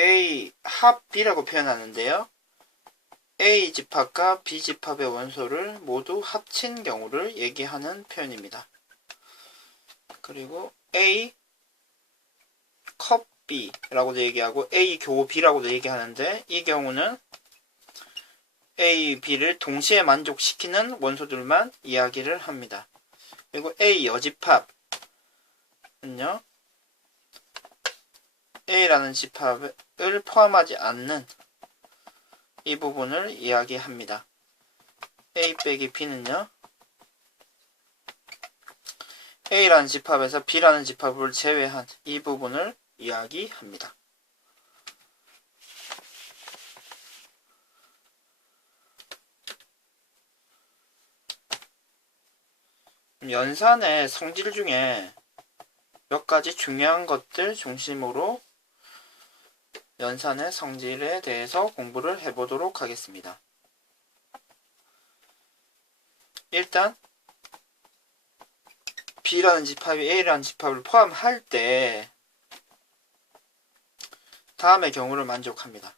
A 합 B라고 표현하는데요. A 집합과 B 집합의 원소를 모두 합친 경우를 얘기하는 표현입니다. 그리고 A 컵 B라고도 얘기하고 A 교 B라고도 얘기하는데 이 경우는 A, B를 동시에 만족시키는 원소들만 이야기를 합니다. 그리고 A 여집합은요. A라는 집합을 포함하지 않는 이 부분을 이야기합니다. A 빼기 B는요. A라는 집합에서 B라는 집합을 제외한 이 부분을 이야기합니다. 연산의 성질 중에 몇 가지 중요한 것들 중심으로 연산의 성질에 대해서 공부를 해보도록 하겠습니다. 일단 B라는 집합이 A라는 집합을 포함할 때 다음의 경우를 만족합니다.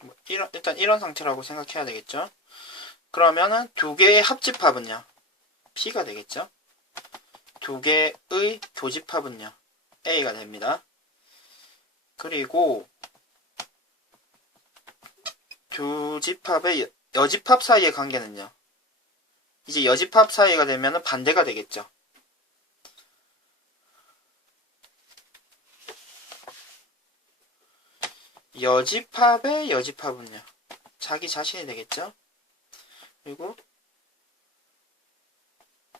뭐 이런, 일단 이런 상태라고 생각해야 되겠죠. 그러면은 두 개의 합집합은요. P가 되겠죠. 두 개의 교집합은요. A가 됩니다. 그리고 두 집합의 여집합 사이의 관계는요. 이제 여집합 사이가 되면 반대가 되겠죠. 여집합의 여집합은요. 자기 자신이 되겠죠. 그리고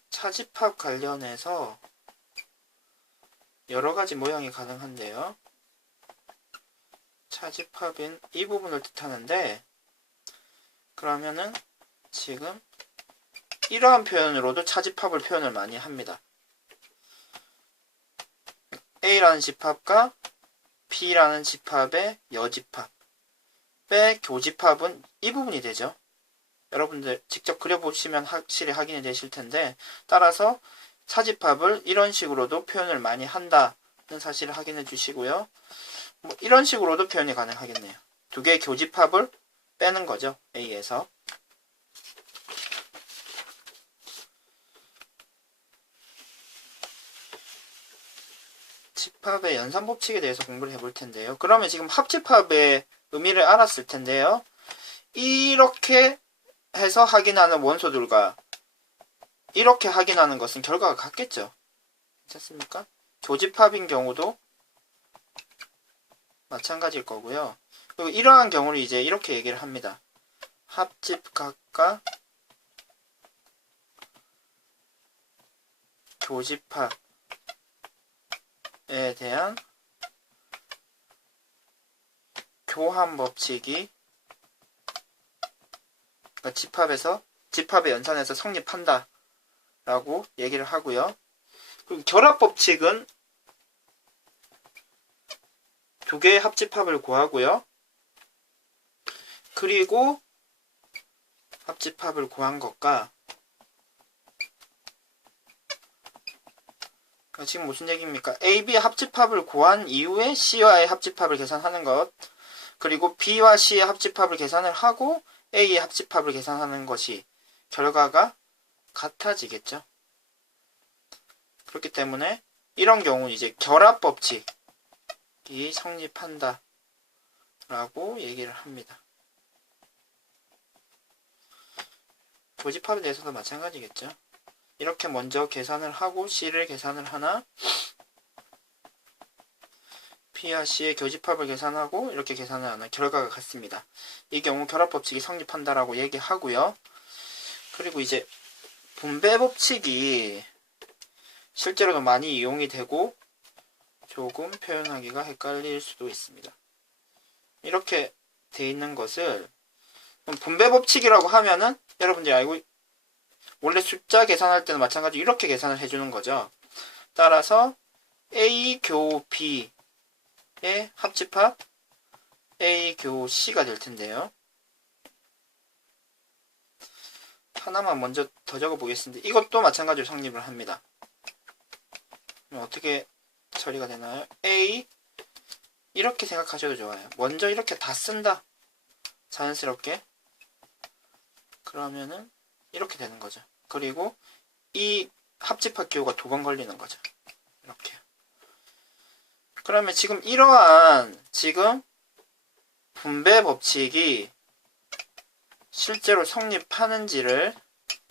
차집합 관련해서 여러 가지 모양이 가능한데요. 차집합인 이 부분을 뜻하는데 그러면은 지금 이러한 표현으로도 차집합을 표현을 많이 합니다. A라는 집합과 B라는 집합의 여집합 빼 교집합은 이 부분이 되죠. 여러분들 직접 그려보시면 확실히 확인이 되실 텐데 따라서 차집합을 이런 식으로도 표현을 많이 한다는 사실을 확인해 주시고요. 뭐 이런 식으로도 표현이 가능하겠네요. 두 개의 교집합을 빼는 거죠. A에서. 집합의 연산 법칙에 대해서 공부를 해볼 텐데요. 그러면 지금 합집합의 의미를 알았을 텐데요. 이렇게 해서 확인하는 원소들과 이렇게 확인하는 것은 결과가 같겠죠. 괜찮습니까? 교집합인 경우도 마찬가지일 거고요. 그리고 이러한 경우를 이제 이렇게 얘기를 합니다. 합집각과 교집합에 대한 교환 법칙이 그러니까 집합에서 집합의 연산에서 성립한다 라고 얘기를 하고요. 그리고 결합 법칙은 두 개의 합집합을 구하고요. 그리고 합집합을 구한 것과 그러니까 지금 무슨 얘기입니까? A, B 합집합을 구한 이후에 C와의 합집합을 계산하는 것 그리고 B와 C의 합집합을 계산을 하고 A의 합집합을 계산하는 것이 결과가 같아지겠죠. 그렇기 때문에 이런 경우 이제 결합 법칙 이 성립한다 라고 얘기를 합니다. 교집합에 대해서도 마찬가지겠죠. 이렇게 먼저 계산을 하고 C를 계산을 하나 P와 C의 교집합을 계산하고 이렇게 계산을 하는 결과가 같습니다. 이 경우 결합법칙이 성립한다라고 얘기하고요. 그리고 이제 분배법칙이 실제로도 많이 이용이 되고 조금 표현하기가 헷갈릴 수도 있습니다. 이렇게 돼 있는 것을 분배 법칙이라고 하면은 여러분들이 알고 원래 숫자 계산할 때는 마찬가지로 이렇게 계산을 해주는 거죠. 따라서 A 교 B 의 합집합 A 교 C가 될 텐데요. 하나만 먼저 더 적어 보겠습니다. 이것도 마찬가지로 성립을 합니다. 어떻게 처리가 되나요? A 이렇게 생각하셔도 좋아요. 먼저 이렇게 다 쓴다. 자연스럽게. 그러면은 이렇게 되는 거죠. 그리고 이 합집합 기호가 두 번 걸리는 거죠. 이렇게. 그러면 지금 이러한 지금 분배 법칙이 실제로 성립하는지를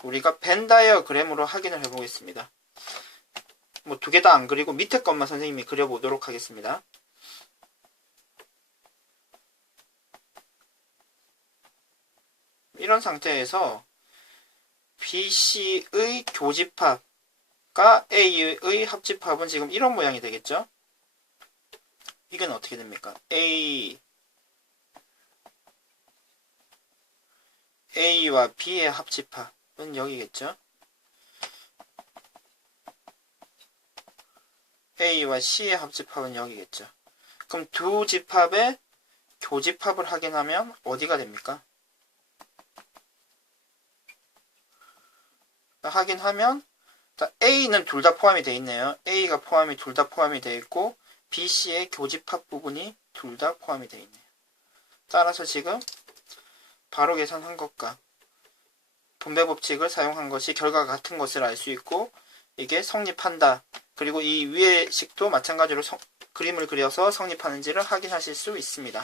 우리가 벤 다이어그램으로 확인을 해보겠습니다. 뭐 두 개 다 안 그리고 밑에 것만 선생님이 그려보도록 하겠습니다. 이런 상태에서 BC의 교집합과 A의 합집합은 지금 이런 모양이 되겠죠? 이건 어떻게 됩니까? A A와 B의 합집합은 여기겠죠? A와 C의 합집합은 여기겠죠? 그럼 두 집합의 교집합을 확인하면 어디가 됩니까? 확인하면 A는 둘 다 포함이 되어 있네요. A가 포함이 둘 다 포함이 되어 있고 B, C의 교집합 부분이 둘 다 포함이 되어 있네요. 따라서 지금 바로 계산한 것과 분배 법칙을 사용한 것이 결과가 같은 것을 알 수 있고 이게 성립한다. 그리고 이 위의 식도 마찬가지로 성, 그림을 그려서 성립하는지를 확인하실 수 있습니다.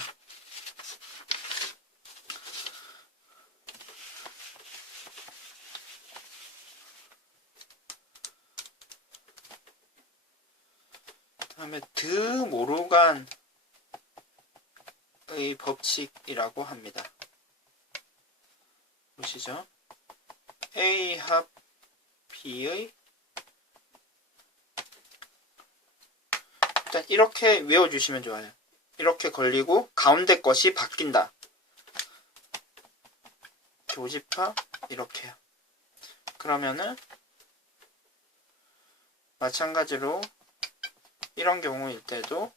다음에 드모르간의 법칙이라고 합니다. 보시죠. A 합 B의 일단 이렇게 외워주시면 좋아요. 이렇게 걸리고 가운데 것이 바뀐다. 교집합 이렇게요. 그러면은 마찬가지로 이런 경우일 때도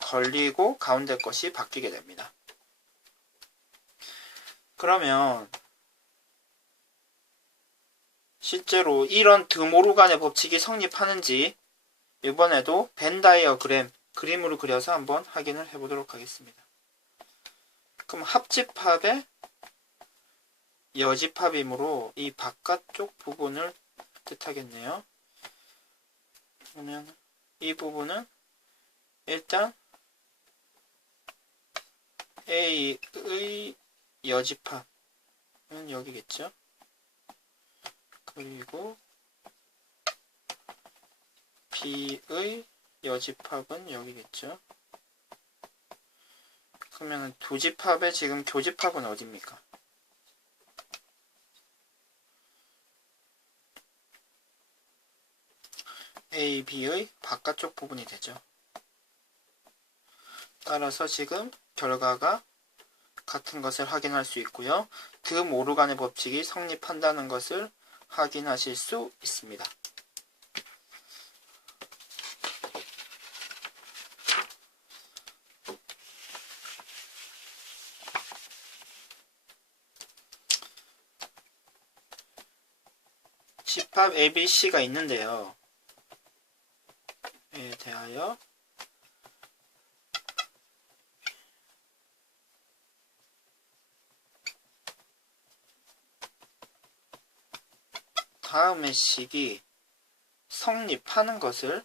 걸리고 가운데 것이 바뀌게 됩니다. 그러면 실제로 이런 드모르간의 법칙이 성립하는지 이번에도 벤 다이어그램 그림으로 그려서 한번 확인을 해보도록 하겠습니다. 그럼 합집합의 여집합이므로 이 바깥쪽 부분을 뜻하겠네요. 그러면 이 부분은 일단 A의 여집합은 여기겠죠. 그리고 B의 여집합은 여기겠죠. 그러면 두 집합의 지금 교집합은 어디입니까? A, B의 바깥쪽 부분이 되죠. 따라서 지금 결과가 같은 것을 확인할 수 있고요. 드 모르간의 법칙이 성립한다는 것을 확인하실 수 있습니다. 집합 ABC가 있는데요. 에 대하여 다음의 식이 성립하는 것을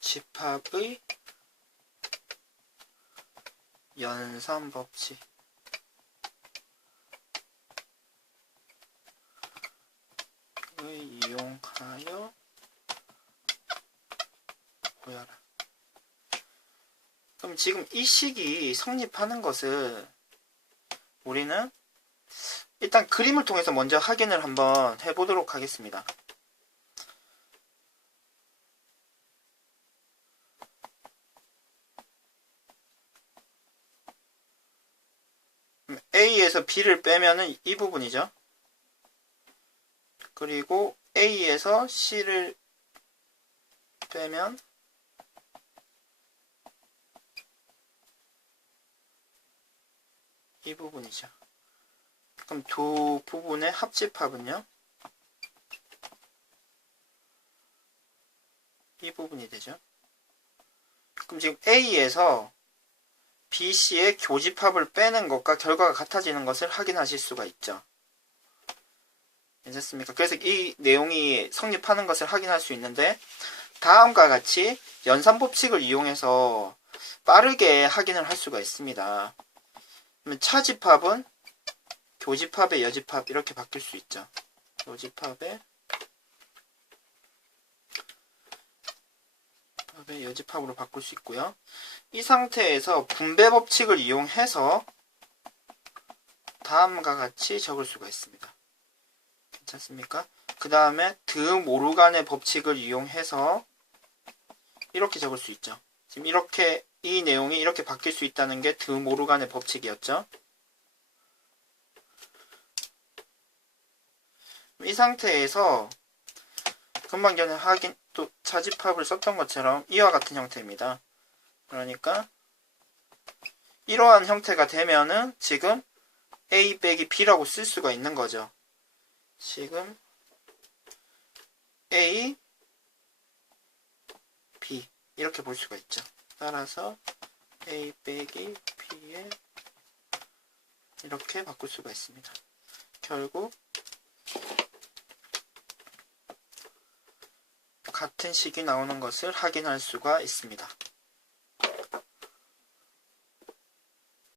집합의 연산 법칙 이용하여 보여라. 그럼 지금 이 식이 성립하는 것을 우리는 일단 그림을 통해서 먼저 확인을 한번 해보도록 하겠습니다. A에서 B를 빼면은 이 부분이죠. 그리고 A에서 C를 빼면 이 부분이죠. 그럼 두 부분의 합집합은요? 이 부분이 되죠. 그럼 지금 A에서 BC의 교집합을 빼는 것과 결과가 같아지는 것을 확인하실 수가 있죠. 괜찮습니까? 그래서 이 내용이 성립하는 것을 확인할 수 있는데 다음과 같이 연산 법칙을 이용해서 빠르게 확인을 할 수가 있습니다. 차집합은 교집합의 여집합 이렇게 바뀔 수 있죠. 교집합의 집합의 여집합으로 바꿀 수 있고요. 이 상태에서 분배 법칙을 이용해서 다음과 같이 적을 수가 있습니다. 괜찮습니까? 그 다음에 드 모르간의 법칙을 이용해서 이렇게 적을 수 있죠. 지금 이렇게 이 내용이 이렇게 바뀔 수 있다는 게 드 모르간의 법칙이었죠. 이 상태에서 금방 전에 확인 또 차집합을 썼던 것처럼 이와 같은 형태입니다. 그러니까 이러한 형태가 되면은 지금 A 빼기 B라고 쓸 수가 있는 거죠. 지금 A B 이렇게 볼 수가 있죠. 따라서 A 빼기 B에 이렇게 바꿀 수가 있습니다. 결국 같은 식이 나오는 것을 확인할 수가 있습니다.